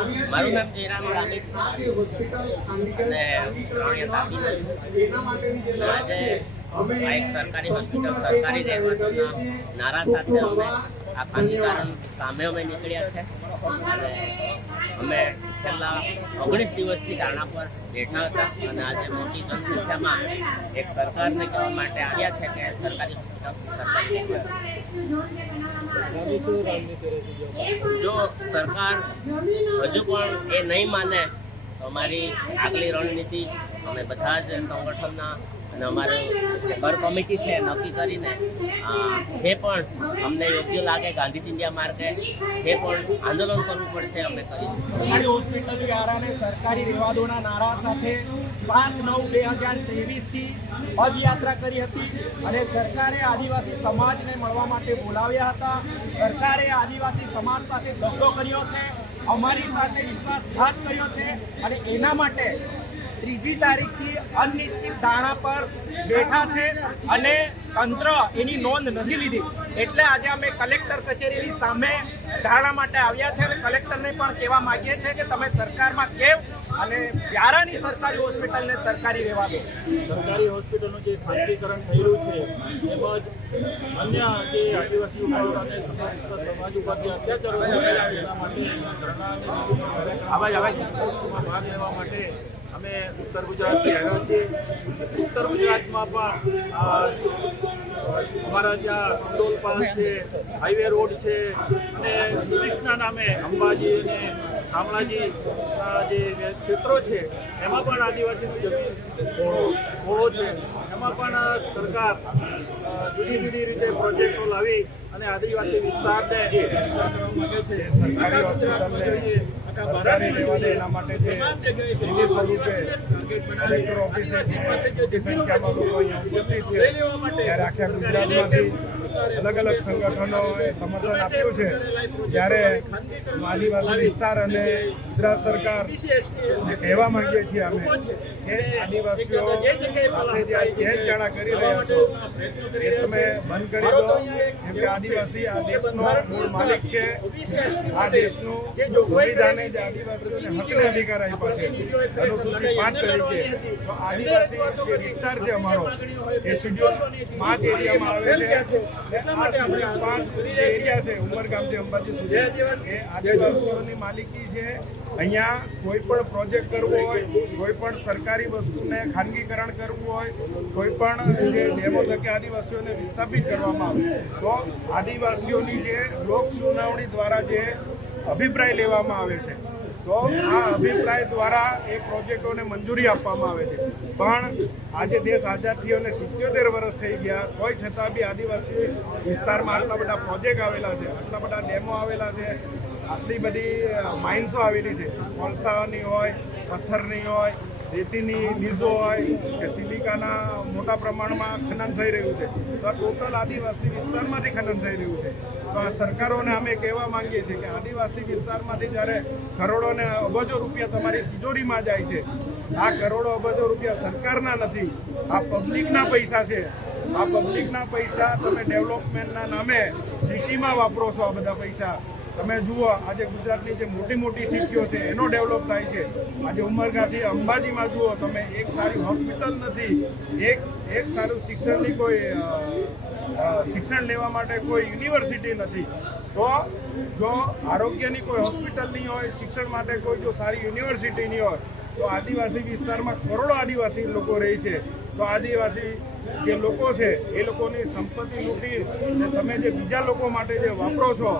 મારું નામ જયરામ રામીત છે અને આજે આ એક સરકારી હોસ્પિટલ સરકારી રહેવાના નારા સાથે અમે આ ખાનગીકરણ કામે અમે નીકળ્યા છે અને અમે છેલ્લા 19 દિવસથી ધારણા પર બેઠા હતા અને આજે મોટી જનસંખ્યામાં એક સરકારને કહેવા માટે આવ્યા છે કે સરકારી હોસ્પિટલ જો સરકાર હજુ પણ એ નહીં માને તો અમારી આગલી રણનીતિ અમે બધા જ સંગઠનના અને અમારું કર કમિટી છે નક્કી કરીને જે પણ અમને યોગ્ય લાગે ગાંધી ચિંધ્યા માર્ગે જે પણ આંદોલન કરવું પડશે અમે કરીશું. સરકારી હોસ્પિટલની આરાને સરકારી રેવાદોના નારા સાથે 7/9/2023થી પદયાત્રા કરી હતી અને સરકારે આદિવાસી સમાજને મળવા માટે બોલાવ્યા હતા. સરકારે આદિવાસી સમાજ સાથે દગો કર્યો છે, અમારી સાથે વિશ્વાસઘાત કર્યો છે અને એના માટે 3જી તારીખથી અનિશ્ચિત ધારણા પર બેઠા છે અને તંત્ર એની નોંધ નથી લીધી. એટલે આજે અમે કલેક્ટર કચેરીની સામે ધારણા માટે આવ્યા છે અને કલેક્ટરને પણ કહેવા માંગીએ છીએ કે તમે સરકારમાં કેવ અને વ્યારાની સરકારી હોસ્પિટલને સરકારી રહેવા દો. સરકારી હોસ્પિટલનું જે ખાનગીકરણ થયેલું છે તેમજ અન્ય જે આદિવાસી ઉપર અને સમાજ ઉપર જે અત્યાચારો એના માટે ભાગ લેવા માટે અમે ઉત્તર ગુજરાતથી આવ્યા છીએ. ઉત્તર ગુજરાતમાં પણ અમારા જ્યાં અંદોલ પાસ છે, હાઈવે રોડ છે અને ટુરિસ્ટના નામે અંબાજી અને શામળાજી જે ક્ષેત્રો છે એમાં પણ આદિવાસીનું જમીન ઘોડો છે. એમાં પણ સરકાર જુદી જુદી રીતે પ્રોજેક્ટો લાવી અને આદિવાસી વિસ્તારને માગે છે. સરકારી હોસ્પિટલને સરકારી લેવા દે એના માટે જે દિલ્હી સ્વરૂપે કલેક્ટર ઓફિસે મોટી સંખ્યામાં લોકો અહીંયા ઉપસ્થિત છે ત્યારે આખા ગુજરાતમાંથી અલગ અલગ સંગઠનોએ સમર્થન આપ્યું છે. જ્યારે આદિવાસી વિસ્તાર અને ગુજરાત સરકાર કહેવા માંગીએ છીએ અમે કે આદિવાસીઓ સાથે જે ચેનચાળા કરી રહ્યા છો એ તમે બંધ કરી દો. કેમ કે આદિવાસી આ દેશનો મૂળ માલિક છે. આ દેશનું સંવિધાને જે આદિવાસીઓને હકને અધિકાર આપ્યા છે અનુસૂચિ 5 તરીકે, તો આદિવાસી જે વિસ્તાર છે અમારો એ શેડ્યુલ 5 એરિયામાં આવે છે. આ શેડ્યુલ 5 એરિયા છે ઉમરગામથી અંબાજી સુધી એ આદિવાસીઓની માલિકી છે. અહીંયા કોઈ પણ પ્રોજેક્ટ કરવો હોય, કોઈ પણ સરકારી વસ્તુને ખાનગીકરણ કરવું હોય, કોઈ પણ જે ડેમો થકી આદિવાસીઓને વિસ્થાપિત કરવામાં આવે તો આદિવાસીઓની જે લોક સુનાવણી દ્વારા જે અભિપ્રાય લેવામાં આવે છે તો આ અભિપ્રાય દ્વારા એ પ્રોજેક્ટોને મંજૂરી આપવામાં આવે છે. પણ આજે દેશ આઝાદ થયો અને 77 વર્ષ થઈ ગયા કોઈ છતાં બી આદિવાસી વિસ્તારમાં આટલા બધા પ્રોજેક્ટ આવેલા છે, આટલા બધા ડેમો આવેલા છે, આટલી બધી માઇન્સો આવેલી છે, કોલસાની હોય, પથ્થરની હોય, રેતીની લીઝો હોય કે સિલિકાના મોટા પ્રમાણમાં ખનન થઈ રહ્યું છે. તો આ ટોટલ આદિવાસી વિસ્તારમાંથી ખનન થઈ રહ્યું છે. તો આ સરકારોને અમે કહેવા માંગીએ છીએ કે આદિવાસી વિસ્તારમાંથી જ્યારે કરોડો ને અબજો રૂપિયા તમારી તિજોરીમાં જાય છે, આ કરોડો અબજો રૂપિયા સરકારના નથી, આ પબ્લિકના પૈસા છે. આ પબ્લિકના પૈસા તમે ડેવલપમેન્ટના નામે સિટીમાં વાપરો છો. આ બધા પૈસા તમે જુઓ આજે ગુજરાતની જે મોટી મોટી સિટીઓ છે એનો ડેવલપ થાય છે. આજે ઉમરગામથી અંબાજીમાં જુઓ તમે, એક સારી હોસ્પિટલ નથી, એક સારું શિક્ષણની કોઈ શિક્ષણ લેવા માટે કોઈ યુનિવર્સિટી નથી. તો જો આરોગ્યની કોઈ હોસ્પિટલ નહીં હોય, શિક્ષણ માટે કોઈ જો સારી યુનિવર્સિટી નહીં હોય તો આદિવાસી વિસ્તારમાં કરોડો આદિવાસી લોકો રહે છે. તો આદિવાસી જે લોકો છે એ લોકોની સંપત્તિ લૂંટી અને તમે જે બીજા લોકો માટે જે વાપરો છો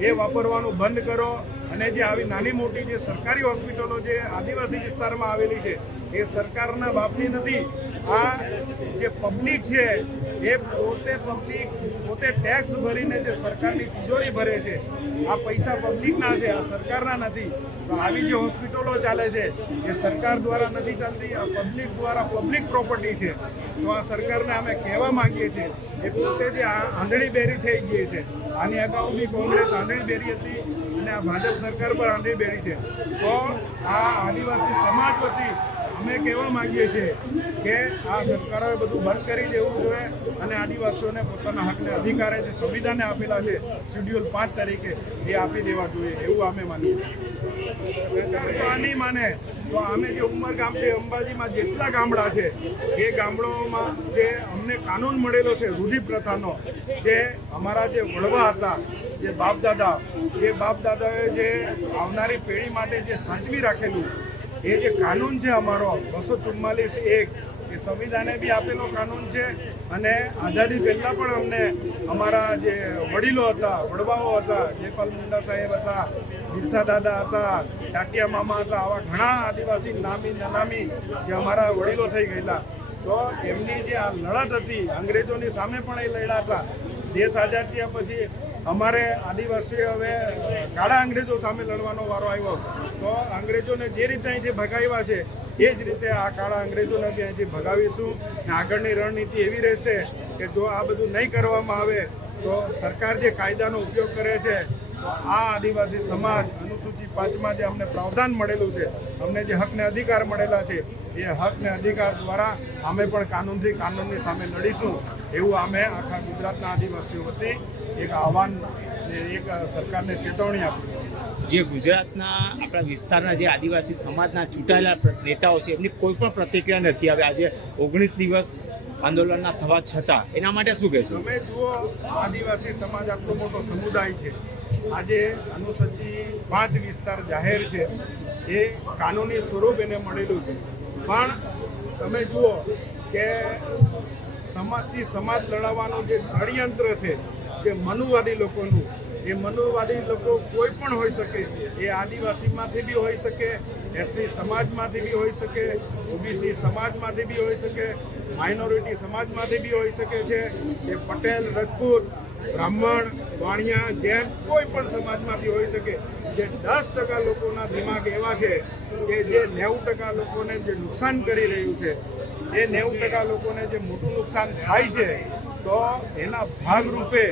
એ વાપરવાનું બંધ કરો. અને જે આવી નાની મોટી જે સરકારી હોસ્પિટલો જે આદિવાસી વિસ્તારમાં આવેલી છે એ સરકારના બાપની નથી. આ જે પબ્લિક છે એ પોતે ટેક્સ ભરીને જે સરકારની તિજોરી ભરે છે, આ પૈસા પબ્લિકના છે, આ સરકારના નથી. તો આવી જે હોસ્પિટલો ચાલે છે એ સરકાર દ્વારા નથી ચાલતી, આ પબ્લિક દ્વારા પબ્લિક પ્રોપર્ટી છે. તો આ સરકારને અમે કહેવા માંગીએ છીએ એ પોતે જે આંધળી બેરી થઈ ગઈ છે. આની અગાઉ બી કોંગ્રેસ આંધળી બેરી હતી અને આ ભાજપ સરકાર પર આંધળી બેરી છે. તો આ આદિવાસી સમાજ વતી અમે કહેવા માંગીએ છીએ કે આ સરકારોએ બધું બંધ કરી દેવું જોઈએ અને આદિવાસીઓને પોતાના હકને અધિકારે જે સંવિધાને આપેલા છે શેડ્યુલ 5 તરીકે એ આપી દેવા જોઈએ એવું અમે માનીએ છીએ. સરકાર તો આ નહીં માને તો અમે જે ઉમરગામ છે અંબાજીમાં જેટલા ગામડા છે એ ગામડાઓમાં જે અમને કાનૂન મળેલો છે રૂઢિ પ્રથાનો, જે અમારા જે વડવા હતા, જે બાપ દાદાએ જે આવનારી પેઢી માટે જે સાચવી રાખેલું એ જે કાનૂન છે અમારો 244(1) એ સંવિધાને બી આપેલો કાનૂન છે અને આઝાદી પહેલાં પણ અમને અમારા જે વડીલો હતા, વડવાઓ હતા, જયપાલ મુંડા સાહેબ હતા, બિરસા દાદા હતા, ટાટિયા મામા હતા, આવા ઘણા આદિવાસી નામી નનામી જે અમારા વડીલો થઈ ગયેલા, તો એમની જે આ લડત હતી અંગ્રેજોની સામે પણ એ લડ્યા હતા. દેશ આઝાદ થયા પછી અમારે આદિવાસીઓ હવે કાળા અંગ્રેજો સામે લડવાનો વારો આવ્યો, તો અંગ્રેજોને જે રીતે અહીંથી ભગાવ્યા છે એ જ રીતે આ કાળા અંગ્રેજોને બી અહીંથી ભગાવીશું. આગળની રણનીતિ એવી રહેશે કે જો આ બધું નહીં કરવામાં આવે તો સરકાર જે કાયદાનો ઉપયોગ કરે છે, તો આ આદિવાસી સમાજ અનુસૂચિત 5માં જે અમને પ્રાવધાન મળેલું છે, અમને જે હક ને અધિકાર મળેલા છે, એ હક ને અધિકાર દ્વારા અમે પણ કાનૂનની સામે લડીશું, એવું અમે આખા ગુજરાતના આદિવાસીઓ વતી એક આહવાન ને એક સરકારને ચેતવણી આપી. જે ગુજરાતના આપણા વિસ્તારના જે આદિવાસી સમાજના ચૂંટાયેલા નેતાઓ છે એમની કોઈ પણ પ્રતિક્રિયા નથી આવી આજે 19 દિવસ આંદોલનના થવા છતાં, એના માટે શું કહેશો? તમે જુઓ, આદિવાસી સમાજ આટલો મોટો સમુદાય છે, આજે અનુસૂચિત 5 વિસ્તાર જાહેર છે, એ કાનૂની સ્વરૂપ એને મળેલું છે, પણ તમે જુઓ કે સમાજથી સમાજ લડાવવાનું જે ષડયંત્ર છે, જે મનુવાદી લોકોનું, એ મનુવાદી લોકો કોઈ પણ હોઈ શકે, એ આદિવાસીમાંથી બી હોઈ શકે, એસસી સમાજમાંથી બી હોઈ શકે, ઓબીસી સમાજમાંથી બી હોઈ શકે, માઇનોરિટી સમાજમાંથી બી હોઈ શકે છે, એ પટેલ, રજપૂત, બ્રાહ્મણ, વાણિયા, જૈન કોઈ પણ સમાજમાંથી હોઈ શકે. જે 10% લોકોના દિમાગ એવા છે કે જે 90% લોકોને જે નુકસાન કરી રહ્યું છે, એ 90% લોકોને જે મોટું નુકસાન થાય છે, તો એના ભાગરૂપે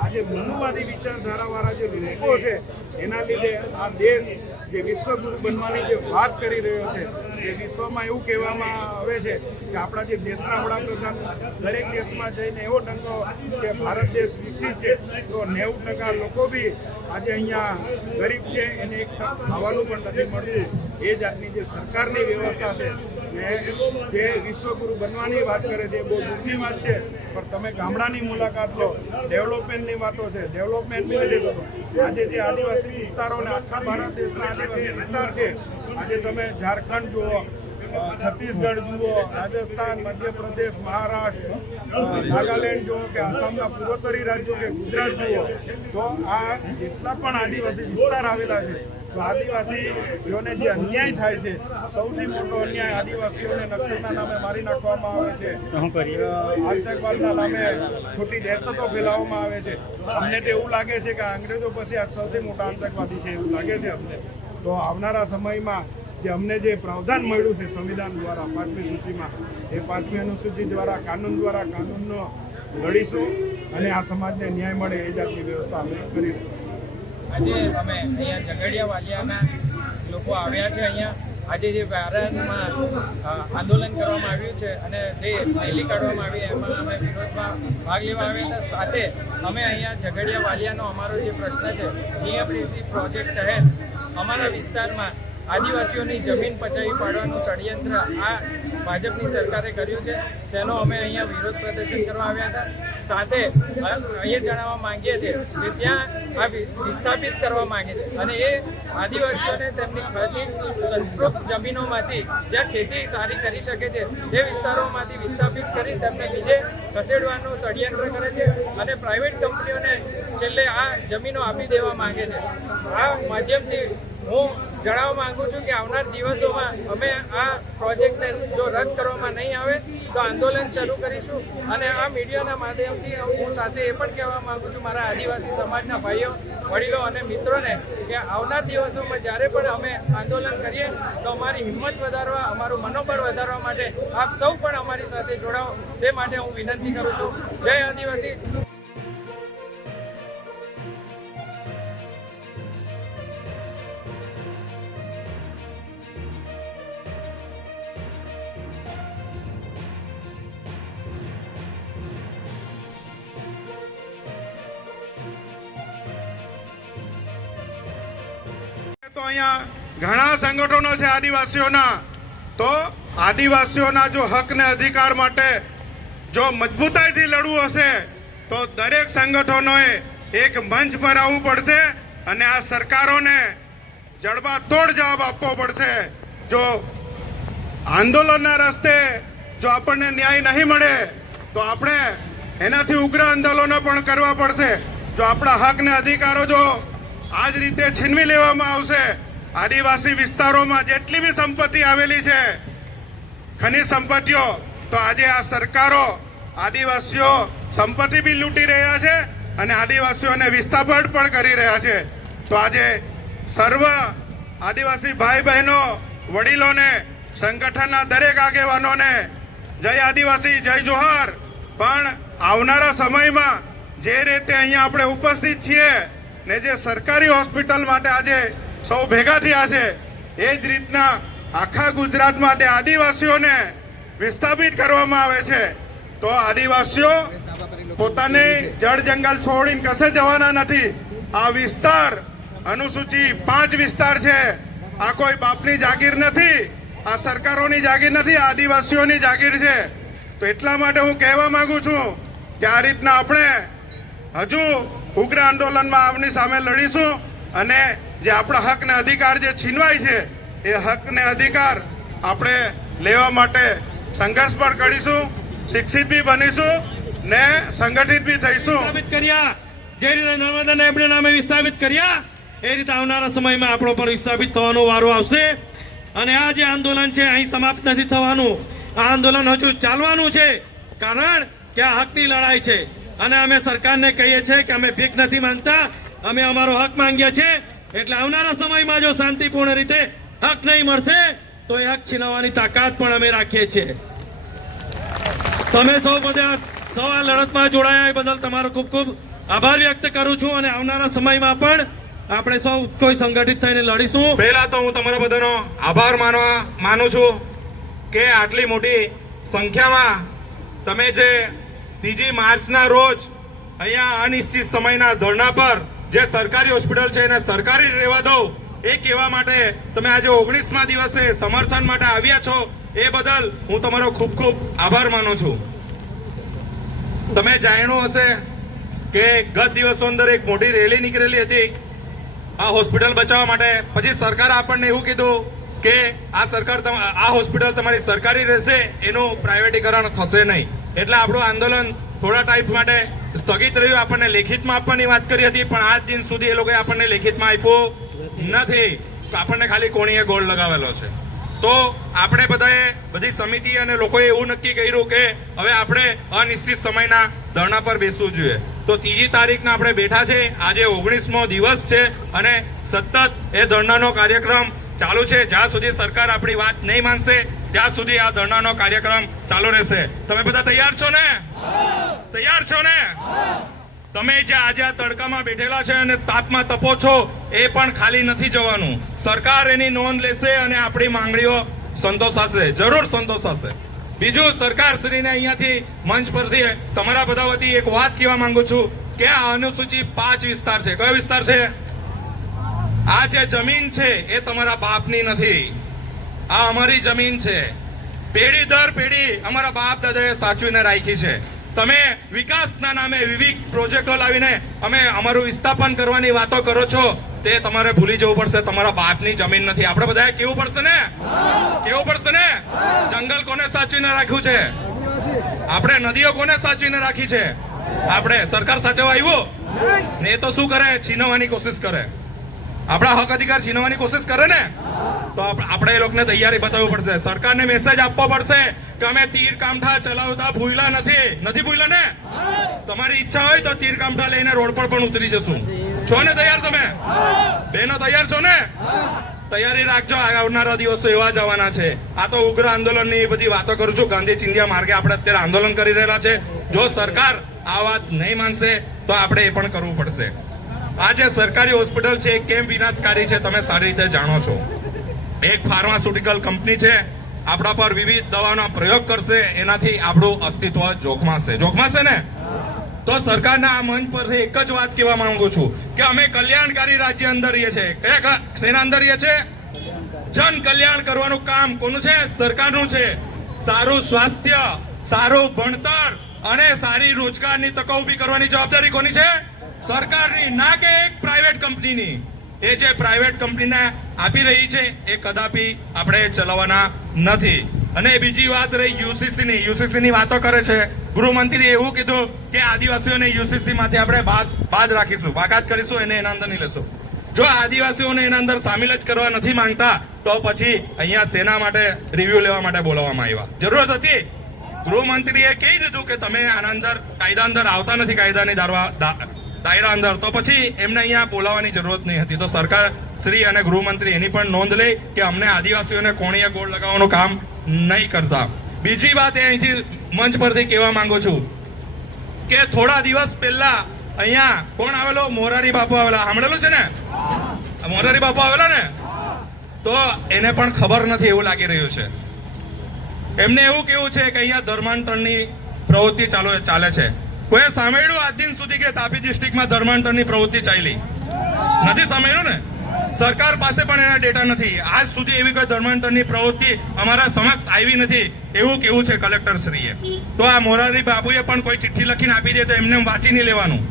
આજે મનુવાદી વિચારધારાવાળા જે લોકો છે એના લીધે આ દેશ જે વિશ્વગુરુ બનવાની જે વાત કરી રહ્યો છે, એ વિશ્વમાં એવું કહેવામાં આવે છે કે આપણા જે દેશના વડાપ્રધાન દરેક દેશમાં જઈને એવો ટંકો કે ભારત દેશ વિકસિત છે, તો 90% લોકો બી આજે અહીંયા ગરીબ છે, એને એક તક ખાવાનું પણ નથી મળતું. એ જાતની જે સરકારની વ્યવસ્થા છે ને જે વિશ્વગુરુ બનવાની વાત કરે છે, એ બહુ દૂરની વાત છે. પણ તમે ગામડાની મુલાકાત લો, ડેવલપમેન્ટની વાતો છે, ડેવલપમેન્ટ બી નથી થતું. આજે જે આદિવાસી વિસ્તારોને આખા ભારત દેશના આદિવાસી વિસ્તાર છે, આજે તમે ઝારખંડ જુઓ, છત્તીસગઢ જુઓ, રાજસ્થાન, મધ્યપ્રદેશ, મહારાષ્ટ્ર, નાગાલેન્ડ જુઓ કે આસામના પૂર્વોત્તરી રાજ્યો કે ગુજરાત જુઓ, તો આ જેટલા પણ આદિવાસી વિસ્તાર આવેલા છે, તો આદિવાસીઓને જે અન્યાય થાય છે, સૌથી મોટો અન્યાય આદિવાસીઓને નક્સલના નામે મારી નાખવામાં આવે છે, આતંકવાદના નામે ખોટી દહેશતો ફેલાવવામાં આવે છે. અમને તો એવું લાગે છે કે અંગ્રેજો પછી આ સૌથી મોટા આતંકવાદી છે એવું લાગે છે અમને. તો આવનારા સમયમાં જે અમને જે પ્રાવધાન મળ્યું છે સંવિધાન દ્વારા 5મી સૂચિમાં, એ 5મી અનુસૂચિ દ્વારા કાનૂનનો લડીશું અને આ સમાજને ન્યાય મળે એ જાતની વ્યવસ્થા અમે કરીશું. આજે અમે અહીંયા ઝઘડિયા વાલિયાના લોકો આવ્યા છે. અહીંયા આજે જે ભારતમાં આંદોલન કરવામાં આવ્યું છે અને જે રેલી કાઢવામાં આવી એમાં અમે વિરોધમાં ભાગ લેવા આવેલા. સાથે અમે અહીંયા ઝઘડિયા વાલિયાનો અમારો જે પ્રશ્ન છે, જીએમડીસી પ્રોજેક્ટ તહેત અમારા વિસ્તારમાં આદિવાસીઓની જમીન પચાવી પાડવાનું ષડયંત્ર આ ભાજપની સરકારે કર્યું છે, તેનો અમે અહીંયા વિરોધ પ્રદર્શન કરવા આવ્યા હતા. સાથે અહીંયા જણાવવા માંગીએ છીએ કે ત્યાં આ વિસ્થાપિત કરવા માંગે છે અને એ આદિવાસીઓને તેમની ખરીદ સંતૃપ્ત જમીનોમાંથી જ્યાં ખેતી સારી કરી શકે છે તે વિસ્તારોમાંથી વિસ્થાપિત કરી તેમને બીજે ખસેડવાનું ષડયંત્ર કરે છે અને પ્રાઇવેટ કંપનીઓને છેલ્લે આ જમીનો આપી દેવા માંગે છે. આ માધ્યમથી હું જણાવવા માંગુ છું કે આવનાર દિવસોમાં અમે આ પ્રોજેક્ટને જો રદ કરવામાં નહીં આવે તો આંદોલન શરૂ કરીશું. અને આ મીડિયાના માધ્યમથી હું સાથે એ પણ કહેવા માંગુ છું મારા આદિવાસી સમાજના ભાઈઓ, વડીલો અને મિત્રોને કે આવનાર દિવસોમાં જ્યારે પણ અમે આંદોલન કરીએ તો અમારી હિંમત વધારવા, અમારું મનોબળ વધારવા માટે આપ સૌ પણ અમારી સાથે જોડાઓ, તે માટે હું વિનંતી કરું છું. જય આદિવાસી. તો અહીંયા ઘણા સંગઠનો છે આદિવાસીઓના. તો આદિવાસીઓના જો હક ને અધિકાર માટે જો મજબૂતાઈથી લડવું હશે તો દરેક સંગઠનોએ એક મંચ પર આવવું પડશે અને આ સરકારોને જડબાતોડ જવાબ આપવો પડશે. જો આંદોલનના રસ્તે જો આપણને ન્યાય નહીં મળે તો આપણે એનાથી ઉગ્ર આંદોલનો પણ કરવા પડશે. જો આપણા હક ને અધિકારો જો આ જ રીતે છીનવી લેવામાં આવશે, આદિવાસી વિસ્તારોમાં જેટલી બી સંપત્તિ આવેલી છે, ખનિજ સંપત્તિઓ, તો આજે આ સરકારો આદિવાસીઓ સંપત્તિ બી લૂંટી રહ્યા છે અને આદિવાસીઓને વિસ્થાપન પણ કરી રહ્યા છે. તો આજે સર્વ આદિવાસી ભાઈ બહેનો, વડીલોને, સંગઠનના દરેક આગેવાનોને જય આદિવાસી, જય જોહાર. પણ આવનારા સમયમાં જે રીતે અહીંયા આપણે ઉપસ્થિત છીએ ને જે સરકારી હોસ્પિટલ માટે આજે સૌ ભેગા થયા છે, એ જ રીતના આખા ગુજરાત માટે આદિવાસીઓને વિસ્થાપિત કરવામાં આવે છે. તો આદિવાસીઓ પોતાની જળ જંગલ છોડીને કશે જવાના નથી. આ વિસ્તાર અનુસૂચિ 5 વિસ્તાર છે. આ કોઈ બાપની જાગીર નથી, આ સરકારોની જાગીર નથી, આદિવાસીઓની જાગીર છે. તો એટલા માટે હું કહેવા માંગુ છું કે આ રીતના આપણે હજુ ઉગ્ર આંદોલનમાં આમની સામે લડીશું અને જે આપણા હક ને અધિકાર જે છીનવાય છે એ હક ને અધિકાર આપણે લેવા માટે સંઘર્ષ પણ કરીશું, શિક્ષિત બી બનીશું ને સંગઠિત બી થઈશું. વિસ્થાપિત કર્યા, જે રીતે નર્મદાના એમણે નામે વિસ્થાપિત કર્યા, એ રીતે આવનારા સમયમાં આપણો પર વિસ્થાપિત થવાનો વારો આવશે. અને આ જે આંદોલન છે અહીં સમાપ્ત નથી થવાનું. આ આંદોલન હજુ ચાલવાનું છે, કારણ કે આ હકની લડાઈ છે. અને અમે સરકારને કહીએ છીએ કે અમે ભીખ નથી માંગતા, અમે અમારો હક માંગીએ છીએ. એટલે આવનારા સમયમાં જો શાંતિપૂર્ણ રીતે હક નહીં મળશે તો એ હક છીનવવાની તાકાત પણ અમે રાખીએ છીએ. તમે સૌ બધા આ લડતમાં જોડાયા એ બદલ તમારો ખૂબ ખૂબ આભાર વ્યક્ત કરું છું. અને આવનારા સમયમાં પણ આપણે સૌ કોઈ સંગઠિત થઈને લડીશું. પહેલા તો હું તમારા બધાનો આભાર માનું છું કે આટલી મોટી સંખ્યામાં તમે જે 3 માર્ચના રોજ અહીંયા અનિશ્ચિત સમયના ધરણા પર જે સરકારી હોસ્પિટલ છે એને સરકારી રહેવા દો એ કહેવા માટે તમે આજે 19મા દિવસે સમર્થન માટે આવ્યા છો, એ બદલ હું તમારો ખૂબ ખૂબ આભાર માનું છું. તમે જાણ્યું હશે કે ગત દિવસો અંદર એક મોટી રેલી નીકળેલી હતી આ હોસ્પિટલ બચાવવા માટે. પછી સરકારે આપણને એવું કીધું કે આ હોસ્પિટલ તમારી સરકારી રહેશે, એનું પ્રાઇવેટીકરણ થશે નહીં. એટલે આપણું આંદોલન થોડા ટાઈમ માટે સ્થગિત રહ્યું. આપણને લેખિતમાં આપવાની વાત કરી હતી, પણ આજ દિન સુધી એ લોકોએ આપણને લેખિતમાં આપ્યું નથી. આપણને ખાલી કોણીએ ગોળ લગાવેલો છે. તો આપણે બધાએ બધી સમિતિ અને લોકોએ એવું નક્કી કર્યું કે હવે આપણે અનિશ્ચિત સમયના ધરણા પર બેસવું જોઈએ. તો 3જી તારીખના આપણે બેઠા છે. આજે 19મો દિવસ છે અને સતત એ ધરણાનો કાર્યક્રમ ચાલુ છે. જ્યાં સુધી સરકાર આપણી વાત નહીં માનશે ત્યાં સુધી આ ધરણાનો કાર્યક્રમ ચાલુ રહેશે. તમે બધા તૈયાર છો ને? તૈયાર છો ને? તમે જે આજે આ તડકામાં બેઠેલા છે અને તાપમાં તપો છો, એ પણ ખાલી નથી જવાનું. સરકાર એની નોંધ લેશે અને આપણી માંગણીઓ સંતોષાશે, જરૂર સંતોષાશે. બીજું, સરકારશ્રીને અહીંયાથી મંચ પરથી તમારા બધા વતી એક વાત કહેવા માંગુ છું કે આ અનુસૂચિ 5 વિસ્તાર છે. કયો વિસ્તાર છે? આ જે જમીન છે એ તમારા બાપની નથી, આ અમારી જમીન છે. પેઢી દર પેઢી અમારા બાપ દાદાએ સાચવીને રાખી છે. તમે વિકાસના નામે વિવિધ પ્રોજેક્ટો લાવીને અમે અમારું વિસ્થાપન કરવાની વાતો કરો છો, તે તમારે ભૂલી જવું પડશે. તમારા બાપની જમીન નથી. આપણે બધાએ કેવું પડશે ને? કેવું પડશે ને? જંગલ કોને સાચવીને રાખ્યું છે? આપણે નદીઓ કોને સાચવીને રાખી છે? આપણે. સરકાર સાચવવા આવ્યું ને એ તો શું કરે? છીનવવાની કોશિશ કરે. આપણા હક અધિકાર છીનવવાની કોશિશ કરે ને, તો આપણે એ લોકોને તૈયારી બતાવવી પડશે. સરકારને મેસેજ આપવો પડશે કે અમે તીર કામઠા ચલાવતા ભૂલા નથી. નથી ભૂલા ને? તમારી ઈચ્છા હોય તો તીર કામઠા લઈને રોડ પર પણ ઉતરી જશું. છો ને તૈયાર? તમે બહેનો તૈયાર છો ને? તૈયારી રાખજો. આવનારા દિવસો એવા જવાના છે. આ તો ઉગ્ર આંદોલનની બધી વાતો કરું છું. ગાંધી ચિંધ્યા માર્ગે આપણે અત્યારે આંદોલન કરી રહેલા છે. જો સરકાર આ વાત નહીં માનશે તો આપણે એ પણ કરવું પડશે. આ જે સરકારી હોસ્પિટલ છે એ કેમ વિનાશકારી છે તમે સારી રીતે જાણો છો. એક ફાર્માસ્યુટિકલ કંપની છે, આપણા પર વિવિધ દવાનો પ્રયોગ કરશે, એનાથી આપણું અસ્તિત્વ જોખમાશે. જોખમાશે ને? તો સરકારના આ મંચ પરથી એક જ વાત કહેવા માંગુ છું કે અમે કલ્યાણકારી રાજ્ય અંદર રહીએ છીએ. કયા શેના અંદર રહીએ છીએ? જન કલ્યાણ કરવાનું કામ કોનું છે? સરકારનું છે. સારું સ્વાસ્થ્ય, સારું ભણતર અને સારી રોજગારની તકો ઊભી કરવાની જવાબદારી કોની છે? સરકારની, ના કે એક પ્રાઇવેટ કંપનીની. એ જે પ્રાઇવેટ કંપનીને આપી રહી છે એ કદાપી આપણે ચલાવવાના નથી. અને બીજી વાત રહી યુસીસી ની વાતો કરે છે. ગૃહમંત્રીએ એવું કીધું કે આદિવાસીઓને યુસીસી માંથી આપણે બાદ રાખીશું, બાકાત કરીશું, એને એના અંદર નહીં લેશું. જો આદિવાસીઓને એના અંદર સામેલ જ કરવા નથી માંગતા તો પછી અહીંયા સેના માટે રિવ્યુ લેવા માટે બોલાવવામાં આવ્યા. જરૂરત હતી? ગૃહમંત્રીએ કહી દીધું કે તમે આના અંદર કાયદા અંદર આવતા નથી, કાયદાની દાયરા અંદર, તો પછી એમને અહીંયા બોલાવવાની જરૂરત નહીં હતી. તો સરકાર શ્રી અને ગૃહમંત્રી એની પણ નોંધ લે કે અમને આદિવાસીઓને કોણીએ ગોળ લગાવવાનું કામ નહીં કરતા. બીજી વાત એ અહીંથી મંચ પરથી કહેવા માંગુ છું કે થોડા દિવસ પહેલા અહીંયા કોણ આવેલો? મોરારી બાપુ આવેલા. સાંભળેલું છે ને? મોરારી બાપુ આવેલા ને? તો એને પણ ખબર નથી એવું લાગી રહ્યું છે. એમને એવું કેવું છે કે અહીંયા ધર્માંતરની પ્રવૃત્તિ ચાલે છે. કોઈ સાંભળ્યું આજ દિન સુધી કે તાપી ડિસ્ટ્રિક્ટમાં ધર્માંતરની પ્રવૃત્તિ ચાલી? નથી સાંભળ્યું ને? સરકાર પાસે પણ એના ડેટા નથી. આજ સુધી એવી કોઈ ધર્માંતરની પ્રવૃત્તિ અમારા સમક્ષ આવી નથી એવું કેવું છે કલેક્ટર શ્રીએ. તો આ મોરારી બાપુએ પણ કોઈ ચિઠ્ઠી લખીને આપી દે તો એમને વાંચી નહીં લેવાનું,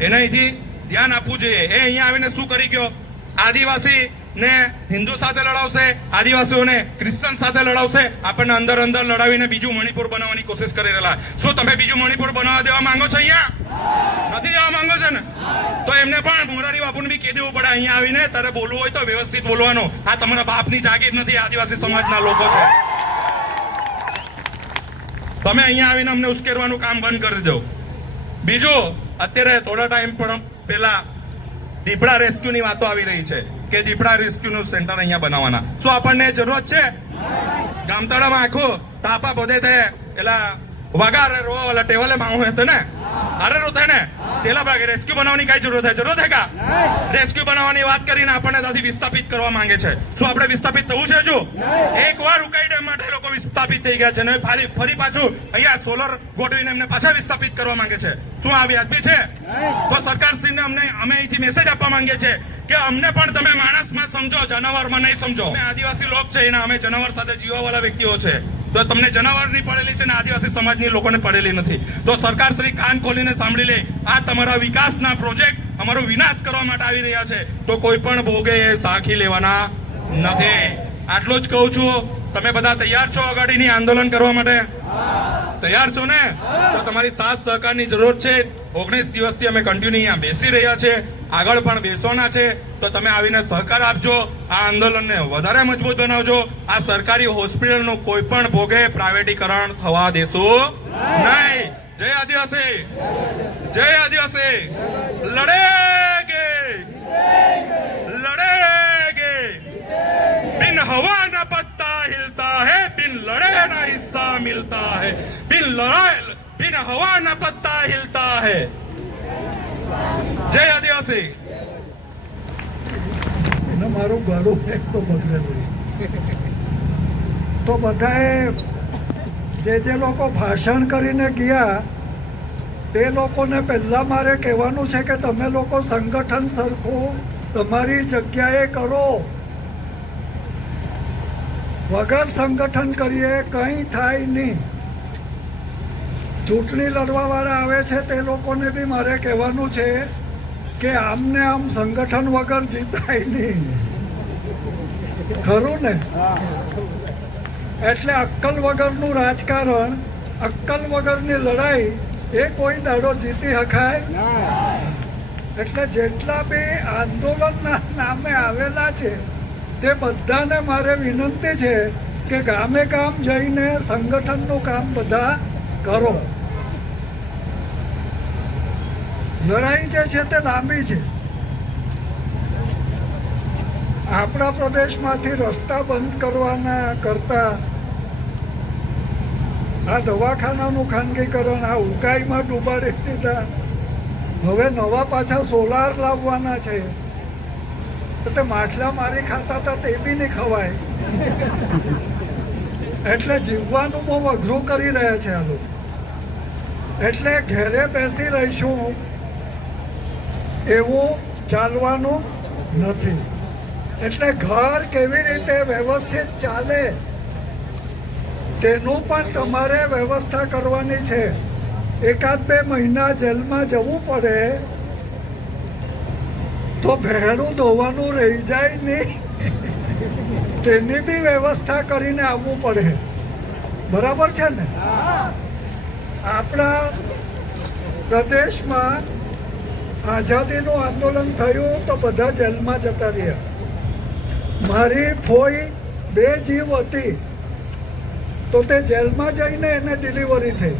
એના અહીંથી ધ્યાન આપવું જોઈએ. એ અહીંયા આવીને શું કરી ગયો? આદિવાસી ને હિન્દુ સાથે લડાવશે, આદિવાસીઓને ક્રિશ્ચન સાથે લડાવશે, આપણને અંદર લડાવીને બીજું મણિપુર બનાવવાની કોશિશ કરી રહેલા. શું તમે બીજું મણિપુર બનાવવા દેવા માંગો છો? અહીંયા નથી જવા માંગો છો ને? તો એમને પણ મોરારી બાપુને બી કહી દેવું પડે, અહીંયા આવીને તારે બોલવું હોય તો વ્યવસ્થિત બોલવાનું. આ તમારા બાપની જાગીર નથી, આદિવાસી સમાજના લોકો છે. તમે અહીંયા આવીને અમને ઉશ્કેરવાનું કામ બંધ કરી દો. બીજું, અત્યારે થોડા ટાઈમ પણ પહેલા દીપડા રેસ્ક્યુ ની વાતો આવી રહી છે કે દીપડા રેસ્ક્યુ નું સેન્ટર અહીંયા બનાવવાના. શું આપણને જરૂરત છે? ગામતળામાં આખું તાપા બોધે તે એલા વગારે રો વાલા ટેવલે માઉ હે ને અરે રો ને તેલા ભાગે રેસ્ક્યુ બનાવવાની કઈ જરૂરત છે? જરૂરત હે કા? રેસ્ક્યુ બનાવવાની વાત કરીને આપણને ત્યાંથી વિસ્થાપિત કરવા માંગે છે. શું આપણે વિસ્થાપિત થવું છે? હજુ એકવાર ઉકાઈ ડેમ માટે લોકો વિસ્થાપિત થઈ ગયા છે ને ફરી પાછું અહીંયા સોલર ગોઠવીને એમને પાછા વિસ્થાપિત કરવા માંગે છે. શું આ વ્યાજબી છે? તો સરકારશ્રીને અમે અહીંથી મેસેજ આપવા માંગીએ છીએ કે અમને પણ તમે માણસમાં સમજો, જનાવરમાં નહીં સમજો. અમે આદિવાસી લોક છે એના અમે જનાવર સાથે જીવવાવાળા વ્યક્તિઓ છે. તો તમને જનાવરની પડેલી છે ને આદિવાસી સમાજની લોકોને પડેલી નથી. તો સરકાર શ્રી કાન ખોલીને સાંભળી લે, આ તમારા વિકાસના પ્રોજેક્ટ અમારો વિનાશ કરવા માટે આવી રહ્યા છે. તો કોઈ પણ ભોગે એ સાખી લેવાના નથી. આટલું જ કહું છું. તમે બધા તૈયાર છો આગાડીની આંદોલન કરવા માટે? તૈયાર છો ને? તો તમારી સાથ સહકારની જરૂર છે. 19 દિવસથી અમે કન્ટિન્યુ અહીંયા બેસી રહ્યા છે, આગળ પણ બેસવાના છે. તો તમે આવીને સહકાર આપજો, આ આંદોલનને વધારે મજબૂત બનાવજો. આ સરકારી હોસ્પિટલનું કોઈ પણ ભોગે પ્રાઇવેટીકરણ થવા દેશું નહીં. જય આદિવાસી, જય આદિવાસી. લડેગે લડેગે, बिन हवा न पत्ता हिलता है, बिन लड़े न हिस्सा मिलता है, बिन हवा न पत्ता हिलता है. जय आदिवासी. મારું ગળું એક તો બગડેલું તો બધાએ જે લોકો ભાષણ કરીને ગયા તે લોકોને પહેલાં મારે કહેવાનું છે કે તમે લોકો સંગઠન સરખું તમારી જગ્યાએ કરો. વગર સંગઠન કરીએ કંઈ થાય નહીં. ચૂંટણી લડવાવાળા આવે છે તે લોકોને બી મારે કહેવાનું છે કે આમને આમ સંગઠન વગર જીતાય નહીં. ખરું ને? એટલે અક્કલ વગરનું રાજકારણ, અક્કલ વગરની લડાઈ એ કોઈ દાડો જીતી શકાય. એટલે જેટલા બી આંદોલનના નામે આવેલા છે તે બધાને મારે વિનંતી છે કે ગામે ગામ જઈને સંગઠનનું કામ બધા કરો. લડાઈ જે છે તે લાંબી છે. આપણા પ્રદેશમાંથી રસ્તા બંધ કરવાના કરતા આ દવાખાનાનું ખાનગીકરણ, આ ઉકાઈમાં ડૂબાડી દીધા. હવે નવા પાછા સોલાર લાવવાના છે. તો માછલા મારી ખાતા હતા તે બી નહીં ખવાય. એટલે જીવવાનું બહુ અઘરું કરી રહ્યા છે આ લોકો. એટલે ઘેરે બેસી રહીશું એવું ચાલવાનું નથી. એટલે ઘર કેવી રીતે વ્યવસ્થિત ચાલે તેનું પણ તમારે વ્યવસ્થા કરવાની છે. 1-2 મહિના જેલમાં જવું પડે તો ભેળું ધોવાનું રહી જાય નહીં, તેની બી વ્યવસ્થા કરીને આવવું પડે. બરાબર છે ને? આપણા પ્રદેશમાં આઝાદીનું આંદોલન થયું તો બધા જેલમાં જતા રહ્યા. મારી ફોઈ 2 જીવ હતી તો તે જેલમાં જઈને એને ડિલિવરી થઈ.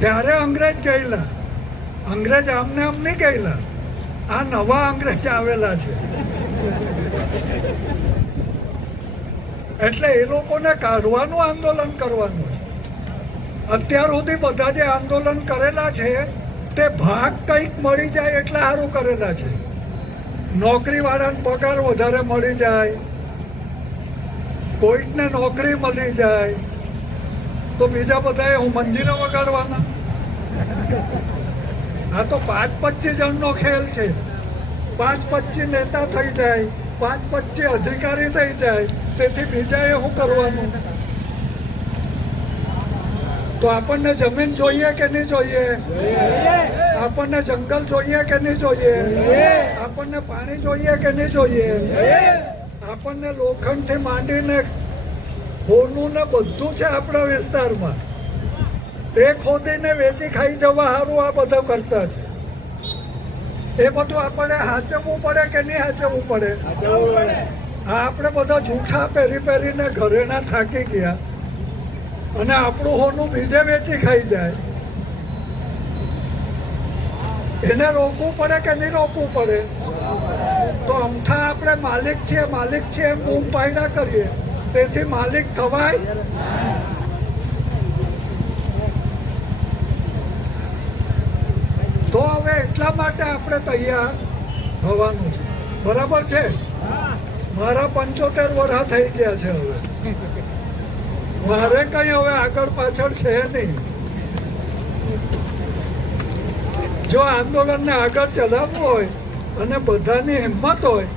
ત્યારે અંગ્રેજ ગયેલા. અંગ્રેજ આમને આમ નહીં ગયેલા, આ નવા અંગ્રેજ આવેલા છે. એટલે એ લોકોને કાઢવાનું આંદોલન કરવાનું છે. અત્યાર સુધી બધા જે આંદોલન કરેલા છે તે ભાગ કંઈક મળી જાય એટલે સારું કરેલા છે. નોકરીવાળાને પગાર વધારે મળી જાય, કોઈકને નોકરી મળી જાય તો બીજા બધાએ હું મંજીરે વગાડવાના. આ તો 5-25 જણનો ખેલ છે. 5-25 નેતા થઈ જાય, 5-25 અધિકારી થઈ જાય, તેથી બીજાએ શું કરવાનું? તો આપણને જમીન જોઈએ કે નહીં જોઈએ? આપણને જંગલ જોઈએ કે નહીં જોઈએ? આપણને પાણી જોઈએ કે નહીં જોઈએ? આપણને લોખંડથી માંડીને હોનું ને બધું છે આપણા વિસ્તારમાં. એ ખોદીને વેચી ખાઈ જવા સારું આ બધું કરતા છે. એ બધું આપણે સાચવવું પડે કે નહીં સાચવવું પડે? આપણે બધા જૂઠા પહેરીને ઘરેના થાકી ગયા અને આપણું હોનું બીજે વેચી ખાઈ જાય. એને રોકવું પડે કે નહીં રોકવું પડે? તો અમથા આપણે માલિક છીએ એમ બૂમ પાયડા કરીએ, તેથી માલિક થવાય? તો હવે એટલા માટે આપણે તૈયાર થવાનું છે. બરાબર છે? મારા 75 વર્ષ થઈ ગયા છે. હવે મારે કઈ હવે આગળ પાછળ છે નહીં. જો આંદોલનને આગળ ચલાવવું હોય અને બધાની હિંમત હોય,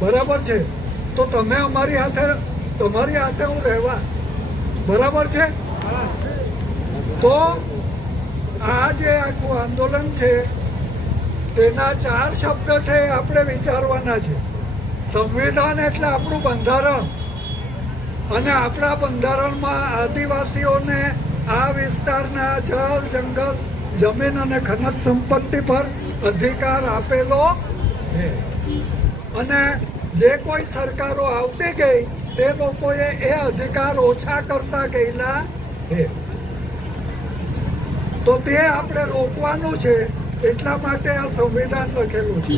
બરાબર છે, તો તમે તમારી હાથે હું રહેવા. બરાબર છે? તો આ જે આખું આંદોલન છે તેના 4 શબ્દ છે આપણે વિચારવાના છે. સંવિધાન એટલે આપણું બંધારણ, અને આપણા બંધારણમાં આદિવાસીઓને આ વિસ્તારના જળ, જંગલ, જમીન અને ખનન સંપત્તિ પર અધિકાર આપેલો છે. અને જે કોઈ સરકારો આવતી ગઈ તે લોકોએ એ અધિકાર ઓછા કરતા ગયેલા છે. તો તે આપણે રોકવાનું છે. એટલા માટે આ સંવિધાન લખેલું છે.